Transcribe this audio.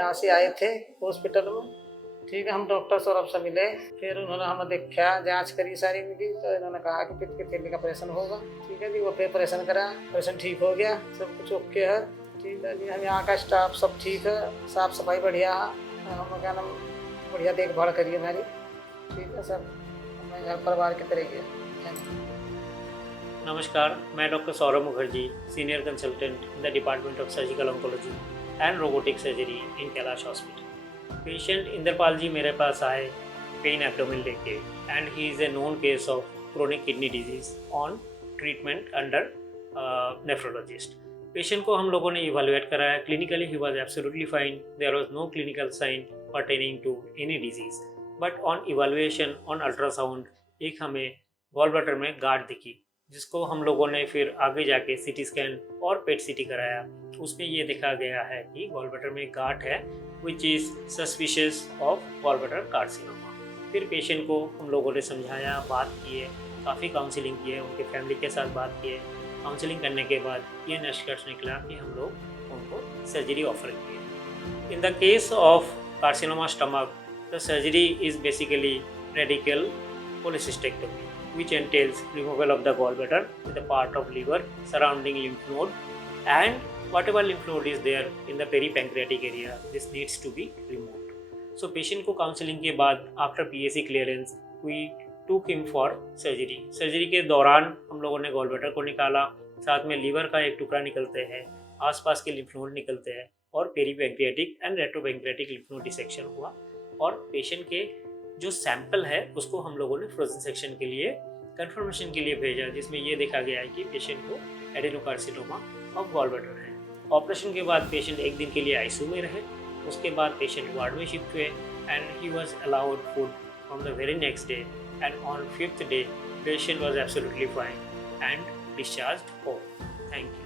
यहाँ से आए थे हॉस्पिटल में। ठीक है, हम डॉक्टर सौरभ से मिले, फिर उन्होंने हमें देखा, जांच करी सारी मिली, तो इन्होंने कहा कि पित्त की थैली का ऑपरेशन होगा। ठीक है जी, वो फिर ऑपरेशन करा, ऑपरेशन ठीक हो गया, सब कुछ ओके है। ठीक है जी, हम यहाँ का स्टाफ सब ठीक है, साफ सफाई बढ़िया है, हम क्या नाम बढ़िया देखभाल करिए हमारी। ठीक है सर, हमें घर परिवार के तरीके। नमस्कार, मैं doctor Saurabh Mukherjee, senior consultant in the department of surgical oncology and robotic surgery in Kailash hospital. Patient Indrapal ji मेरे पास आए पेन एब्डोमेन लेके, and he is a known case of chronic kidney disease on treatment under nephrologist. Patient को हम लोगों ने evaluate कराया। Clinically he was absolutely fine, there was no clinical sign pertaining to any disease, but on evaluation on ultrasound एक हमें gall bladder में गार्ड दिखी, जिसको हम लोगों ने फिर आगे जाके सीटी स्कैन और पेट सीटी कराया। उसमें ये देखा गया है कि गॉल ब्लैडर में गांठ है, which is suspicious of gall bladder carcinoma. फिर पेशेंट को हम लोगों ने समझाया, बात किए, काफ़ी काउंसलिंग किए, उनके फैमिली के साथ बात किए। काउंसलिंग करने के बाद ये निष्कर्ष निकला कि हम लोग उनको सर्जरी ऑफर किए। In the case of carcinoma stomach, the surgery is basically radical cholecystectomy, which entails removal of the gallbladder with a part of liver surrounding lymph node, and whatever lymph node is there in the peripancreatic area, this needs to be removed. So patient को counseling के बाद after PAC clearance we took him for surgery. Surgery के दौरान हम लोगों ने gallbladder को निकाला, साथ में लीवर का एक टुकड़ा निकलते हैं, आसपास के lymph node निकलते हैं, और पेरीपैंक्रियाटिक एंड रेट्रोपैंक्रियाटिक lymph node डिसेक्शन हुआ, और पेशेंट के जो सैंपल है उसको हम लोगों ने फ्रोजन सेक्शन के लिए कंफर्मेशन के लिए भेजा, जिसमें ये देखा गया है कि पेशेंट को एडेनोकार्सिनोमा ऑफ गॉल ब्लैडर है। ऑपरेशन के बाद पेशेंट एक दिन के लिए आईसीयू में रहे, उसके बाद पेशेंट वार्ड में शिफ्ट हुए, and he was allowed food from the very next day, and on 5th day patient was absolutely fine and discharged home. Thank you.